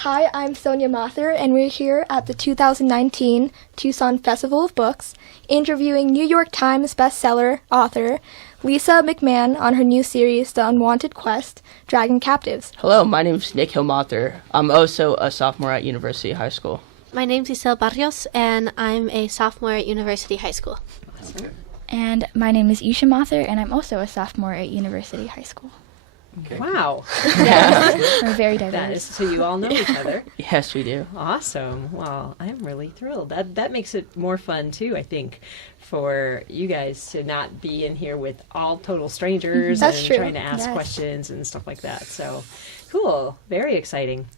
Hi, I'm Sonia Mather, and we're here at the 2019 Tucson Festival of Books, interviewing New York Times bestseller author Lisa McMann on her new series, The Unwanted Quest, Dragon Captives. Hello, my name is Nikhil Mather. I'm also a sophomore at University High School. My name's Isel Barrios, and I'm a sophomore at University High School. Awesome. And my name is Isha Mather, and I'm also a sophomore at University High School. Okay. Wow. Yes. We're very diverse. That is, so you all know each other. Yes, we do. Awesome. Well, I'm really thrilled. That makes it more fun, too, I think, for you guys to not be in here with all total strangers That's and true. trying to ask questions and stuff like that. So, cool. Very exciting.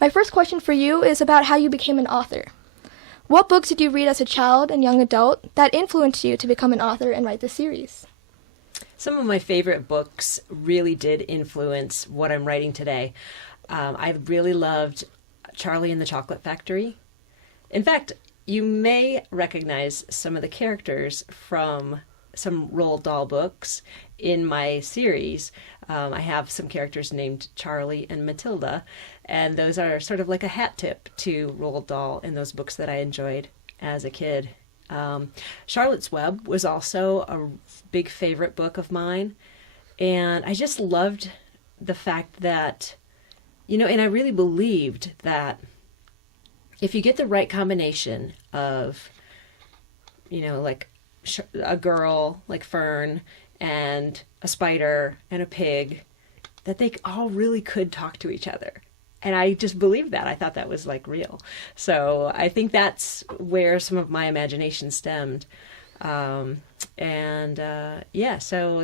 My first question for you is about how you became an author. What books did you read as a child and young adult that influenced you to become an author and write this series? Some of my favorite books really did influence what I'm writing today. I really loved Charlie and the Chocolate Factory. In fact, you may recognize some of the characters from some Roald Dahl books in my series. I have some characters named Charlie and Matilda, and those are sort of like a hat tip to Roald Dahl in those books that I enjoyed as a kid. Charlotte's Web was also a big favorite book of mine, and I just loved the fact that, and I really believed that if you get the right combination of, like a girl like Fern and a spider and a pig, that they all really could talk to each other. And I just believed that. I thought that was like real. So I think that's where some of my imagination stemmed. So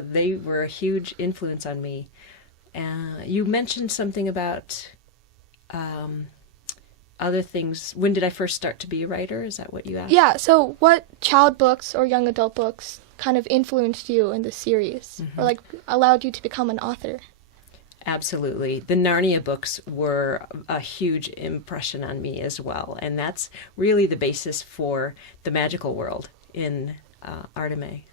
they were a huge influence on me. You mentioned something about other things. When did I first start to be a writer? Is that what you asked? Yeah, so what child books or young adult books kind of influenced you in the series, or allowed you to become an author? Absolutely. The Narnia books were a huge impression on me as well. And that's really the basis for the magical world in Arteme.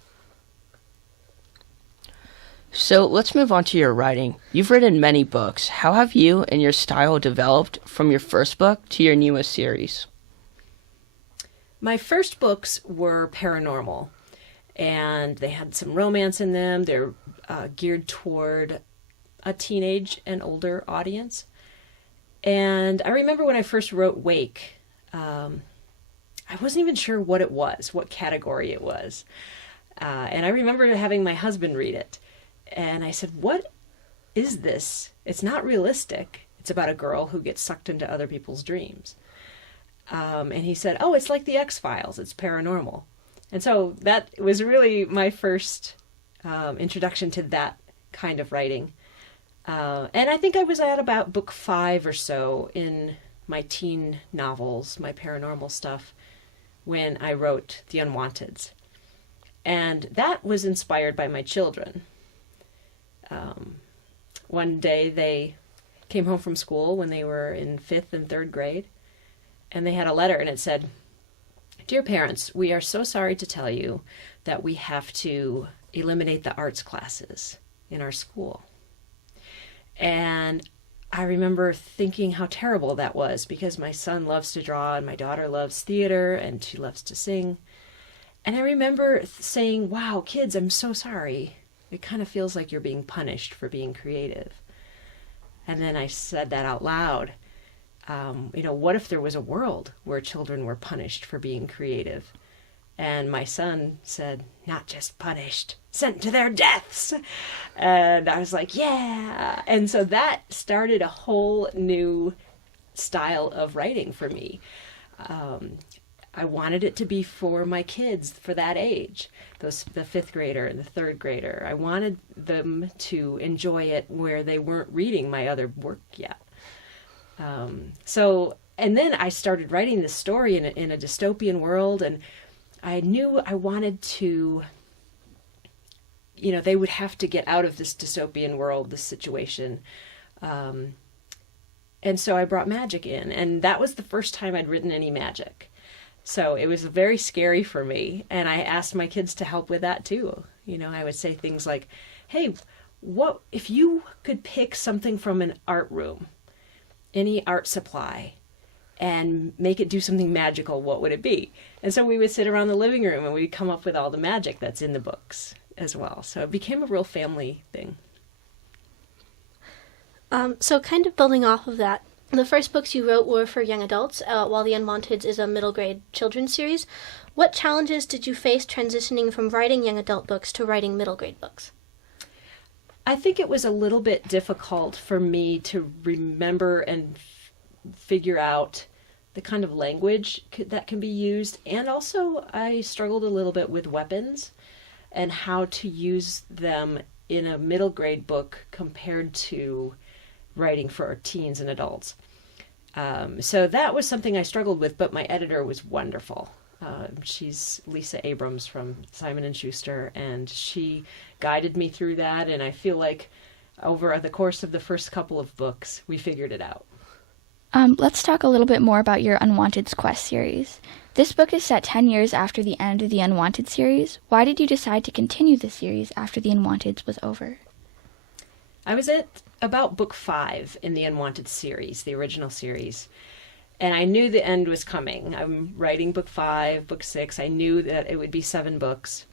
So let's move on to your writing. You've written many books. How have you and your style developed from your first book to your newest series? My first books were paranormal, and they had some romance in them. They're geared toward a teenage and older audience. And I remember when I first wrote Wake, I wasn't even sure what it was, what category it was. And I remember having my husband read it. And I said, "What is this? It's not realistic. It's about a girl who gets sucked into other people's dreams." And he said, "Oh, it's like the X-Files. It's paranormal." And so that was really my first introduction to that kind of writing. And I think I was at about book 5 or so in my teen novels, my paranormal stuff, when I wrote The Unwanteds. And that was inspired by my children. One day they came home from school when they were in 5th and 3rd grade, and they had a letter, and it said, "Dear parents, we are so sorry to tell you that we have to eliminate the arts classes in our school." And I remember thinking how terrible that was, because my son loves to draw and my daughter loves theater and she loves to sing. And I remember saying, "Wow, kids, I'm so sorry. It kind of feels like you're being punished for being creative." And then I said that out loud. What if there was a world where children were punished for being creative? And my son said, "Not just punished, sent to their deaths." And I was like, yeah. And so that started a whole new style of writing for me. I wanted it to be for my kids for that age, the 5th grader and the 3rd grader. I wanted them to enjoy it where they weren't reading my other work yet. And then I started writing this story in a dystopian world, and I knew I wanted to, they would have to get out of this dystopian world, this situation. And so I brought magic in, and that was the first time I'd written any magic. So it was very scary for me, and I asked my kids to help with that too. I would say things like, "Hey, what if you could pick something from an art room any art supply and make it do something magical, what would it be? And so we would sit around the living room and we'd come up with all the magic that's in the books as well. So it became a real family thing. So kind of building off of that, the first books you wrote were for young adults, while The Unwanted is a middle grade children's series. What challenges did you face transitioning from writing young adult books to writing middle grade books? I think it was a little bit difficult for me to remember and figure out the kind of language that can be used. And also I struggled a little bit with weapons and how to use them in a middle grade book compared to writing for teens and adults. So that was something I struggled with, but my editor was wonderful. She's Lisa Abrams from Simon & Schuster, and she guided me through that, and I feel like over the course of the first couple of books, we figured it out. Let's talk a little bit more about your Unwanted's Quest series. This book is set 10 years after the end of the Unwanted series. Why did you decide to continue the series after the Unwanted was over? I was at about book 5 in the Unwanted series, the original series, and I knew the end was coming. I'm writing book 5, book 6. I knew that it would be 7 books.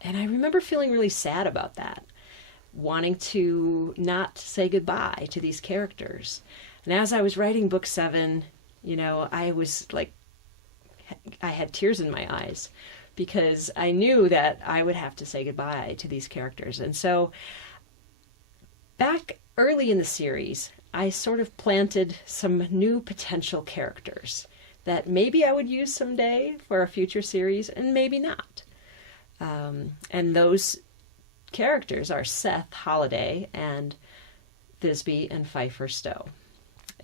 And I remember feeling really sad about that, wanting to not say goodbye to these characters. And as I was writing book 7, I was like, I had tears in my eyes because I knew that I would have to say goodbye to these characters. And so back early in the series, I sort of planted some new potential characters that maybe I would use someday for a future series and maybe not. And those characters are Seth Holliday and Thisbe and Pfeiffer Stowe.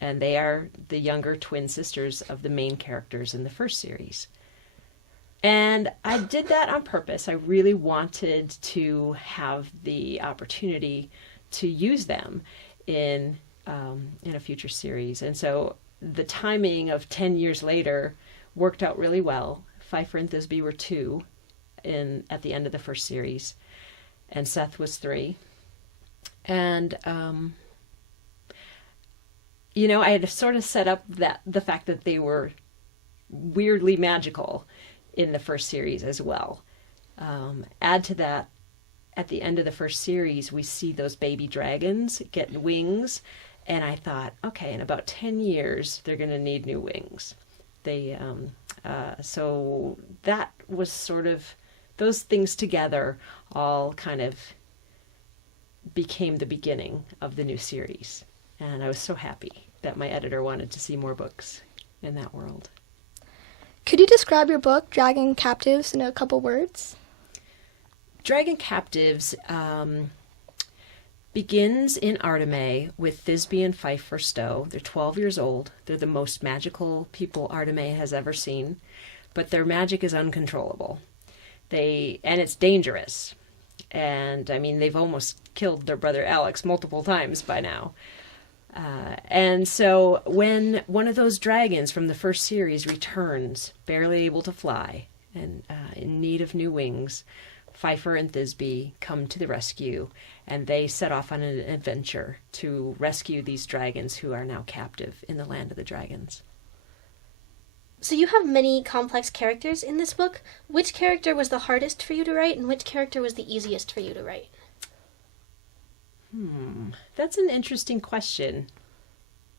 And they are the younger twin sisters of the main characters in the first series. And I did that on purpose. I really wanted to have the opportunity to use them in a future series. And so the timing of 10 years later worked out really well. Pfeiffer and Thisbe were 2 at the end of the first series, and Seth was 3. And I had sort of set up the fact that they were weirdly magical in the first series as well. Add to that, at the end of the first series, we see those baby dragons get wings, and I thought, okay, in about 10 years, they're going to need new wings. So that was sort of, those things together all kind of became the beginning of the new series. And I was so happy that my editor wanted to see more books in that world. Could you describe your book, Dragon Captives, in a couple words? Dragon Captives begins in Arteme with Thisbe and Pfeiffer Stowe. They're 12 years old. They're the most magical people Arteme has ever seen, but their magic is uncontrollable. And it's dangerous. And I mean, they've almost killed their brother Alex multiple times by now. And so when one of those dragons from the first series returns, barely able to fly and in need of new wings, Pfeiffer and Thisbe come to the rescue, and they set off on an adventure to rescue these dragons who are now captive in the land of the dragons. So you have many complex characters in this book. Which character was the hardest for you to write, and which character was the easiest for you to write? That's an interesting question.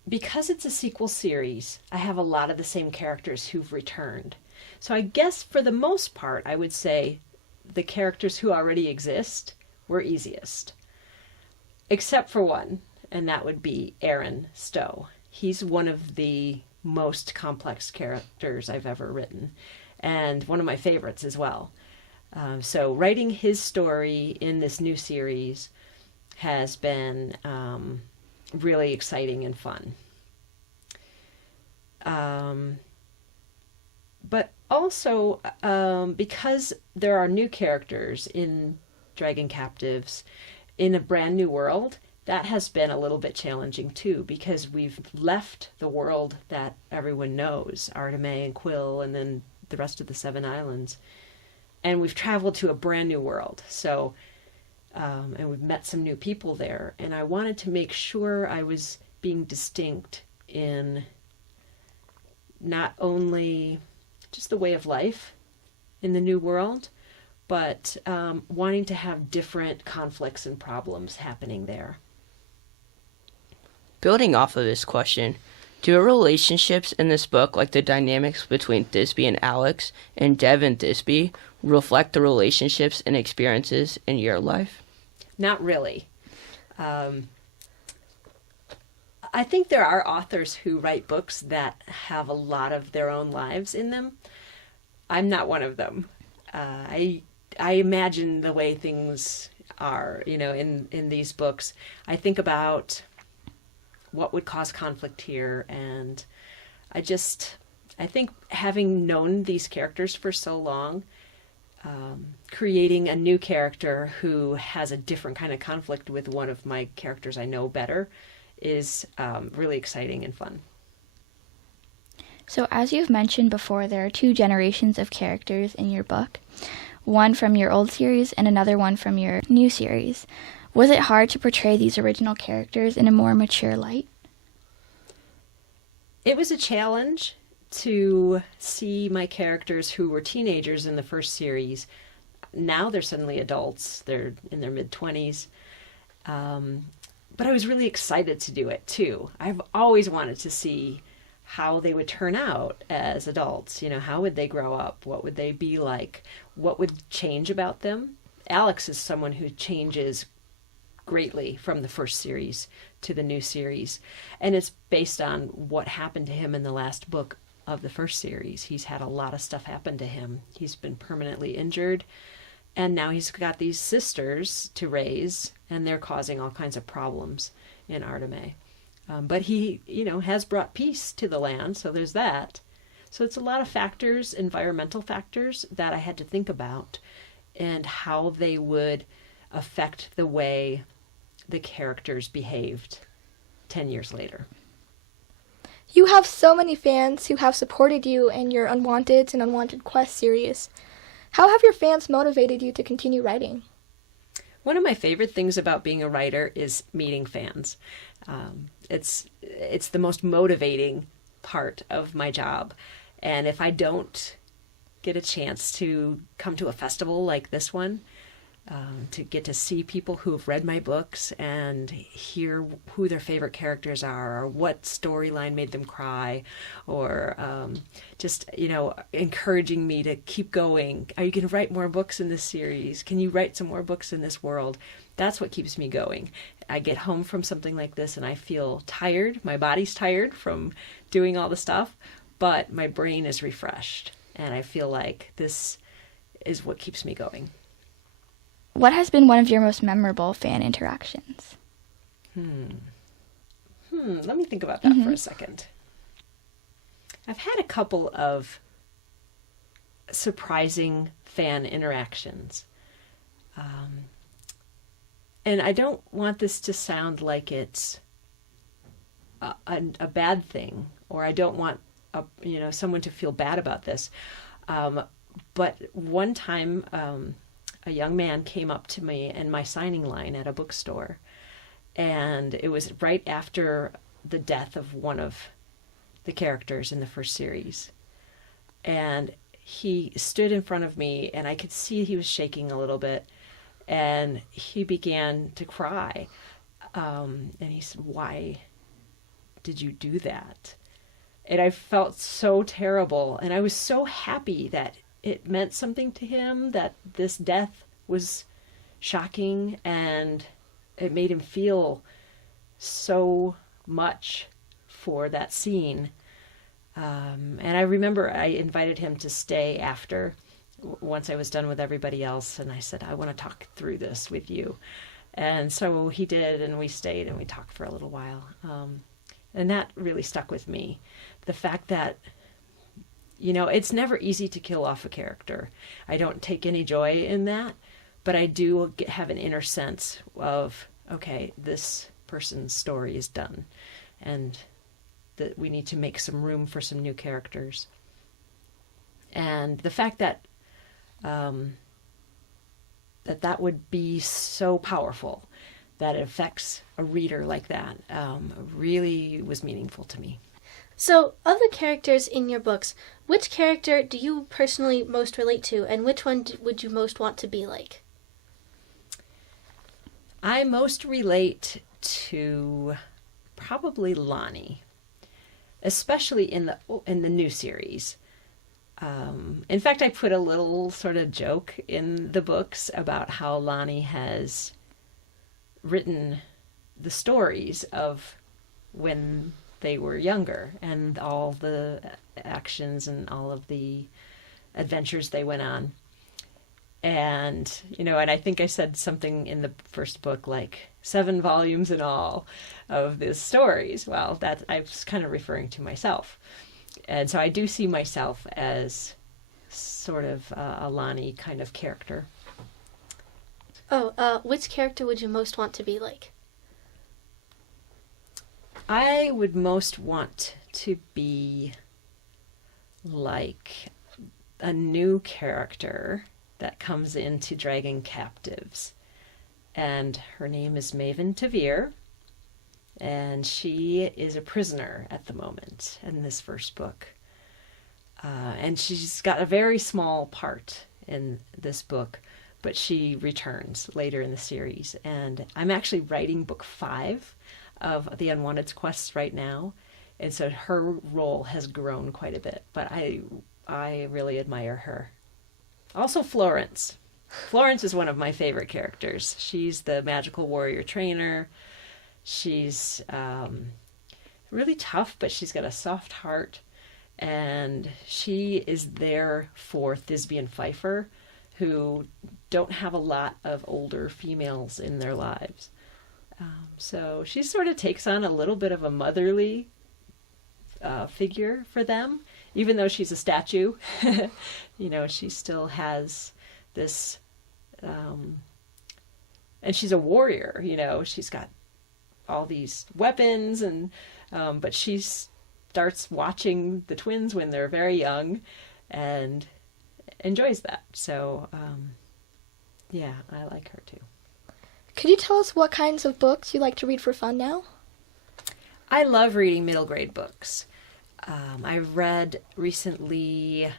Because it's a sequel series, I have a lot of the same characters who've returned. So I guess for the most part, I would say the characters who already exist were easiest. Except for one, and that would be Aaron Stowe. He's one of the most complex characters I've ever written, and one of my favorites as well. So writing his story in this new series has been really exciting and fun. But also, because there are new characters in Dragon Captives in a brand new world, that has been a little bit challenging too, because we've left the world that everyone knows, Arteme and Quill, and then the rest of the 7 islands. And we've traveled to a brand new world. So, and we've met some new people there. And I wanted to make sure I was being distinct in not only just the way of life in the new world, but wanting to have different conflicts and problems happening there. Building off of this question, do relationships in this book, like the dynamics between Thisbe and Alex and Dev and Thisbe, reflect the relationships and experiences in your life? Not really. I think there are authors who write books that have a lot of their own lives in them. I'm not one of them. I imagine the way things are, in these books. I think about what would cause conflict here, and I think having known these characters for so long, creating a new character who has a different kind of conflict with one of my characters I know better is really exciting and fun. So as you've mentioned before, there are 2 generations of characters in your book, one from your old series and another one from your new series. Was it hard to portray these original characters in a more mature light? It was a challenge to see my characters who were teenagers in the first series. Now they're suddenly adults. They're in their mid-20s. But I was really excited to do it, too. I've always wanted to see how they would turn out as adults. How would they grow up? What would they be like? What would change about them? Alex is someone who changes greatly from the first series to the new series. And it's based on what happened to him in the last book of the first series. He's had a lot of stuff happen to him. He's been permanently injured. And now he's got these sisters to raise, and they're causing all kinds of problems in Arteme. But he, has brought peace to the land, so there's that. So it's a lot of factors, environmental factors, that I had to think about and how they would affect the way the characters behaved 10 years later. You have so many fans who have supported you in your Unwanted and Unwanted Quest series. How have your fans motivated you to continue writing? One of my favorite things about being a writer is meeting fans. It's the most motivating part of my job. And if I don't get a chance to come to a festival like this one, to get to see people who have read my books and hear who their favorite characters are, or what storyline made them cry, or just, encouraging me to keep going. Are you going to write more books in this series? Can you write some more books in this world? That's what keeps me going. I get home from something like this and I feel tired. My body's tired from doing all the stuff, but my brain is refreshed. And I feel like this is what keeps me going. What has been one of your most memorable fan interactions? Let me think about that for a second. I've had a couple of surprising fan interactions. And I don't want this to sound like it's a bad thing, or I don't want someone to feel bad about this. But one time, a young man came up to me in my signing line at a bookstore, and it was right after the death of one of the characters in the first series. And he stood in front of me, and I could see he was shaking a little bit, and he began to cry. And he said, "Why did you do that?" And I felt so terrible, and I was so happy that it meant something to him, that this death was shocking, and it made him feel so much for that scene. And I remember I invited him to stay after, once I was done with everybody else, and I said, "I want to talk through this with you." And so he did, and we stayed and we talked for a little while. And that really stuck with me. The fact that it's never easy to kill off a character. I don't take any joy in that, but I do have an inner sense of, okay, this person's story is done, and that we need to make some room for some new characters. And the fact that that would be so powerful, that it affects a reader like that really was meaningful to me. So, of the characters in your books, which character do you personally most relate to, and which one would you most want to be like? I most relate to probably Lonnie, especially in the new series. In fact, I put a little sort of joke in the books about how Lonnie has written the stories of when they were younger and all the actions and all of the adventures they went on. And, and I think I said something in the first book like 7 volumes in all of the stories. Well, that I was kind of referring to myself. And so I do see myself as sort of a Lonnie kind of character. Which character would you most want to be like? I would most want to be like a new character that comes into Dragon Captives. And her name is Maven Tavir. And she is a prisoner at the moment in this first book. And she's got a very small part in this book, but she returns later in the series. And I'm actually writing book 5 of the Unwanted quests right now. And so her role has grown quite a bit, but I really admire her. Also Florence. Florence is one of my favorite characters. She's the magical warrior trainer. She's really tough, but she's got a soft heart. And she is there for Thisbe and Pfeiffer, who don't have a lot of older females in their lives. So she sort of takes on a little bit of a motherly figure for them, even though she's a statue. She still has this, and she's a warrior. She's got all these weapons, and but she starts watching the twins when they're very young, and enjoys that. So, yeah, I like her too. Could you tell us what kinds of books you like to read for fun now? I love reading middle grade books. I read recently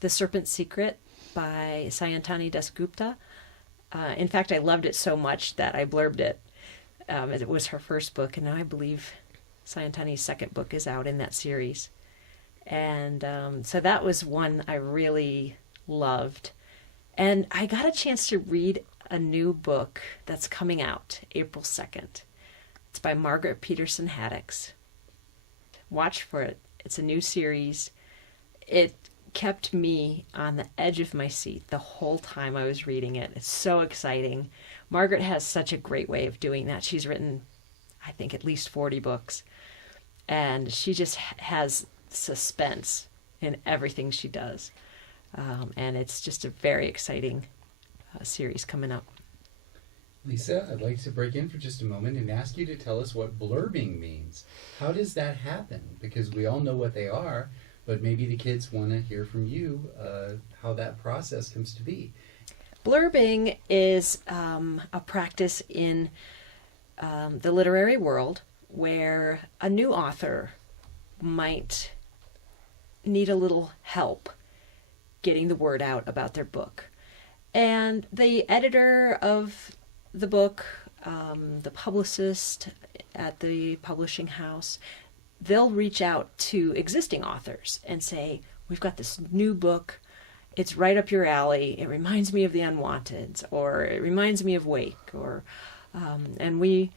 The Serpent's Secret by Sayantani Dasgupta. In fact, I loved it so much that I blurbed it. It was her first book, and now I believe Sayantani's second book is out in that series. And so that was one I really loved. And I got a chance to read a new book that's coming out April 2nd. It's by Margaret Peterson Haddix. Watch for it. It's a new series. It kept me on the edge of my seat the whole time I was reading it. It's so exciting. Margaret has such a great way of doing that. She's written, I think, at least 40 books. And she just has suspense in everything she does. And it's just a very exciting series coming up. Lisa, I'd like to break in for just a moment and ask you to tell us what blurbing means. How does that happen? Because we all know what they are, but maybe the kids want to hear from you how that process comes to be. Blurbing is a practice in the literary world where a new author might need a little help getting the word out about their book. And the editor of the book, the publicist at the publishing house, they'll reach out to existing authors and say, we've got this new book. It's right up your alley. It reminds me of the Unwanteds, or it reminds me of Wake, or and we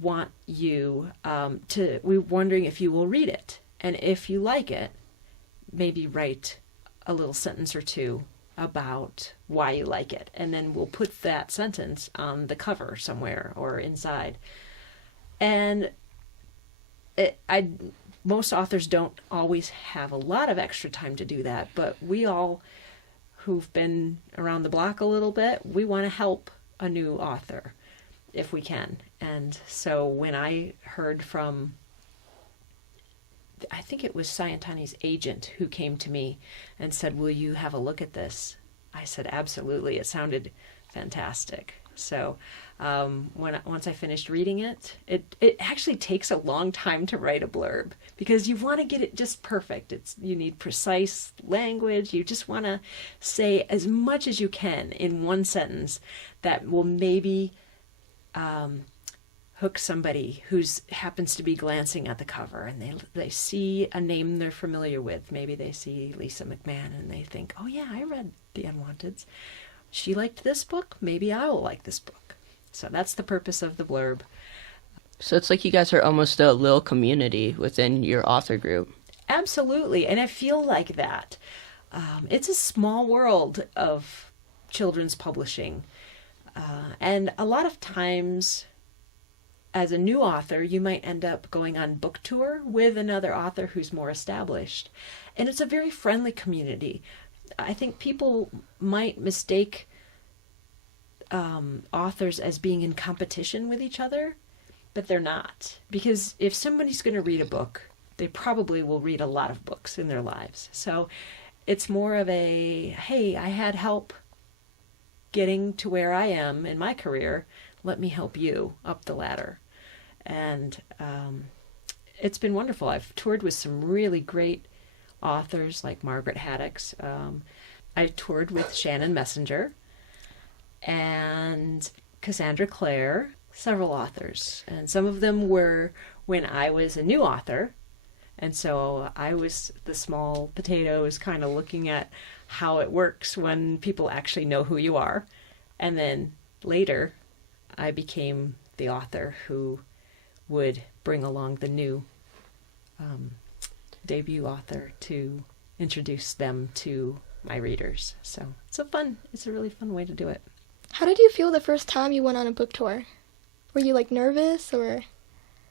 want you we're wondering if you will read it. And if you like it, maybe write a little sentence or two about why you like it. And then we'll put that sentence on the cover somewhere or inside. And most authors don't always have a lot of extra time to do that, but we all who've been around the block a little bit, we want to help a new author if we can. And so when I heard from, I think it was Sayantani's agent who came to me and said, will you have a look at this? I said, absolutely. It sounded fantastic. So once I finished reading it, it actually takes a long time to write a blurb because you want to get it just perfect. You need precise language. You just want to say as much as you can in one sentence that will maybe hook somebody who happens to be glancing at the cover and they see a name they're familiar with. Maybe they see Lisa McMann and they think, oh yeah, I read The Unwanteds. She liked this book. Maybe I will like this book. So that's the purpose of the blurb. So it's like you guys are almost a little community within your author group. Absolutely. And I feel like that. It's a small world of children's publishing. And a lot of times, as a new author, you might end up going on book tour with another author who's more established. And it's a very friendly community. I think people might mistake authors as being in competition with each other, but they're not. Because if somebody's going to read a book, they probably will read a lot of books in their lives. So it's more of a, hey, I had help getting to where I am in my career. Let me help you up the ladder. And it's been wonderful. I've toured with some really great authors like Margaret Haddix. I toured with Shannon Messenger and Cassandra Clare, several authors. And some of them were when I was a new author. And so I was the small potatoes kind of looking at how it works when people actually know who you are. And then later, I became the author who would bring along the new debut author to introduce them to my readers. So it's a really fun way to do it. How did you feel the first time you went on a book tour? Were you like nervous or?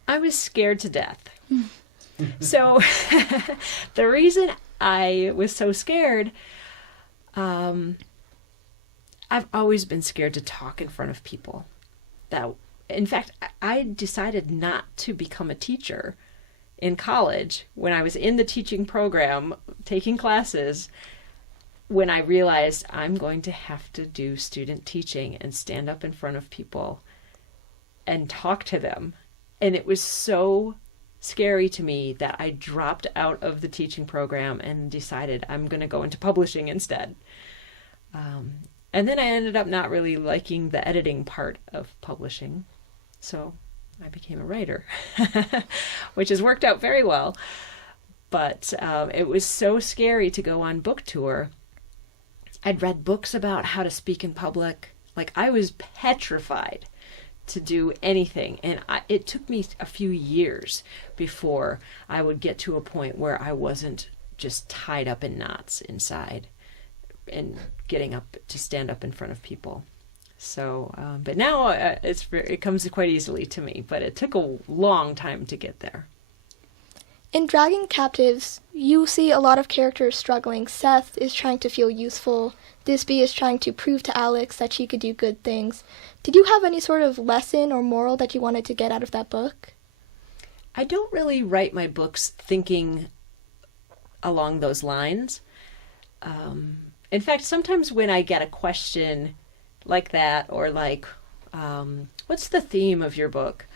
I was scared to death. So the reason I was so scared, I've always been scared to talk in front of people. In fact, I decided not to become a teacher in college when I was in the teaching program, taking classes, when I realized I'm going to have to do student teaching and stand up in front of people and talk to them. And it was so scary to me that I dropped out of the teaching program and decided I'm going to go into publishing instead. And then I ended up not really liking the editing part of publishing. So I became a writer, which has worked out very well. But it was so scary to go on book tour. I'd read books about how to speak in public. Like, I was petrified to do anything. And it took me a few years before I would get to a point where I wasn't just tied up in knots inside and getting up to stand up in front of people. So, but now it comes quite easily to me, but it took a long time to get there. In Dragging Captives, you see a lot of characters struggling. Seth is trying to feel useful. Disby is trying to prove to Alex that she could do good things. Did you have any sort of lesson or moral that you wanted to get out of that book? I don't really write my books thinking along those lines. In fact, sometimes when I get a question like that, or like, what's the theme of your book?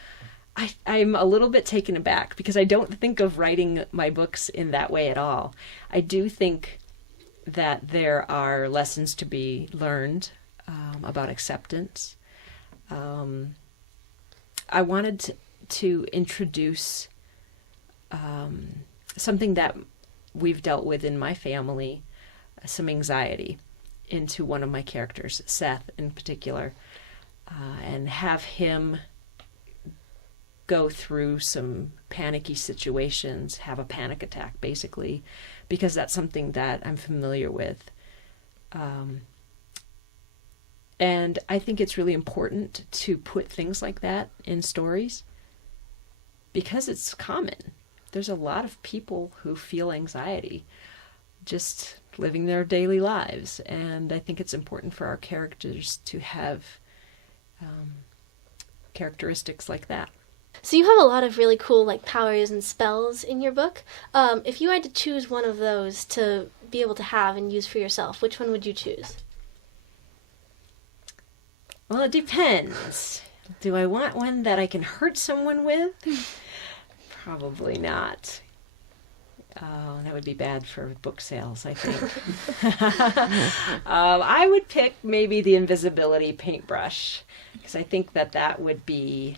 I'm a little bit taken aback because I don't think of writing my books in that way at all. I do think that there are lessons to be learned about acceptance. I wanted to introduce something that we've dealt with in my family, some anxiety, into one of my characters, Seth in particular, and have him go through some panicky situations, have a panic attack, basically, because that's something that I'm familiar with. And I think it's really important to put things like that in stories because it's common. There's a lot of people who feel anxiety just living their daily lives, and I think it's important for our characters to have characteristics like that. So you have a lot of really cool like powers and spells in your book. If you had to choose one of those to be able to have and use for yourself, which one would you choose? Well, it depends. Do I want one that I can hurt someone with? Probably not. Oh, that would be bad for book sales, I think. I would pick maybe the invisibility paintbrush, because I think that would be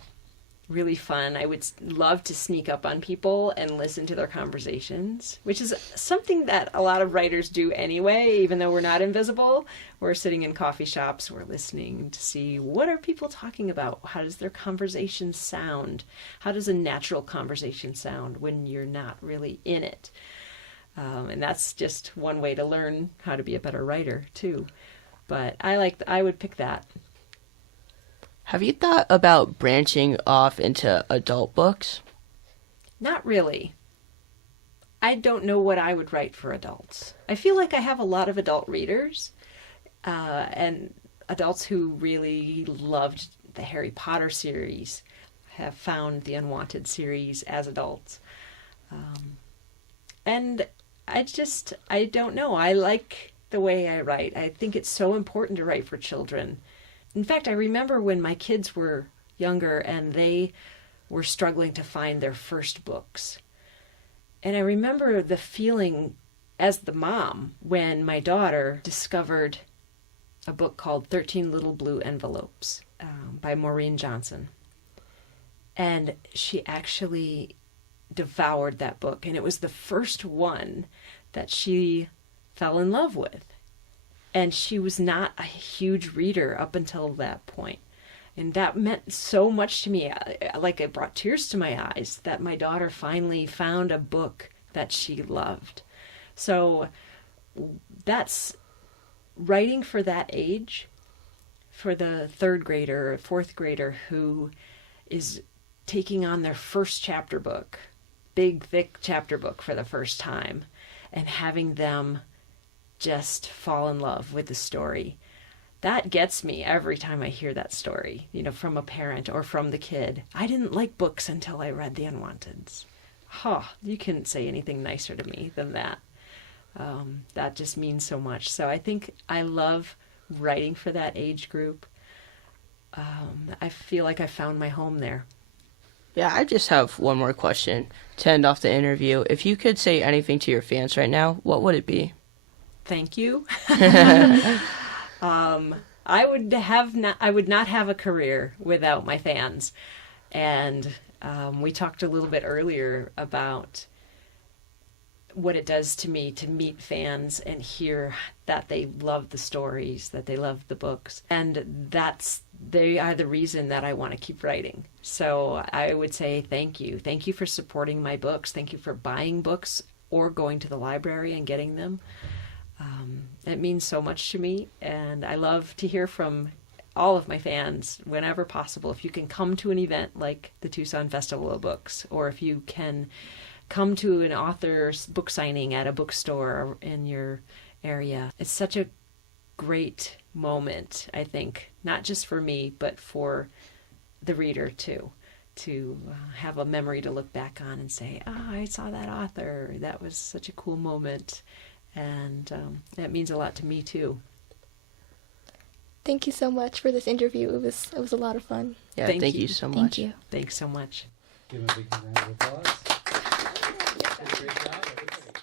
really fun. I would love to sneak up on people and listen to their conversations, which is something that a lot of writers do anyway, even though we're not invisible. We're sitting in coffee shops, we're listening to see what are people talking about? How does their conversation sound? How does a natural conversation sound when you're not really in it? And that's just one way to learn how to be a better writer too. But I would pick that. Have you thought about branching off into adult books? Not really. I don't know what I would write for adults. I feel like I have a lot of adult readers, and adults who really loved the Harry Potter series have found the Unwanted series as adults. And I don't know. I like the way I write. I think it's so important to write for children. In fact, I remember when my kids were younger and they were struggling to find their first books. And I remember the feeling as the mom when my daughter discovered a book called 13 Little Blue Envelopes by Maureen Johnson. And she actually devoured that book. And it was the first one that she fell in love with. And she was not a huge reader up until that point. And that meant so much to me. Like, it brought tears to my eyes that my daughter finally found a book that she loved. So that's writing for that age, for the third grader or fourth grader who is taking on their first chapter book, big, thick chapter book for the first time, and having them just fall in love with the story. That gets me every time I hear that story, from a parent or from the kid. I didn't like books until I read The Unwanteds. You couldn't say anything nicer to me than that. That just means so much. So I think I love writing for that age group. I feel like I found my home there. Yeah, I just have one more question to end off the interview. If you could say anything to your fans right now, what would it be? Thank you. I would not have a career without my fans. And we talked a little bit earlier about what it does to me to meet fans and hear that they love the stories, that they love the books. And they are the reason that I want to keep writing. So I would say thank you. Thank you for supporting my books. Thank you for buying books or going to the library and getting them. It means so much to me, and I love to hear from all of my fans whenever possible. If you can come to an event like the Tucson Festival of Books, or if you can come to an author's book signing at a bookstore in your area. It's such a great moment, I think, not just for me, but for the reader too, to have a memory to look back on and say, I saw that author. That was such a cool moment. And that means a lot to me too. Thank you so much for this interview. It was a lot of fun. Yeah, thank you so much. Thank you. Thanks so much. Give him a big round of applause. Great job, everybody.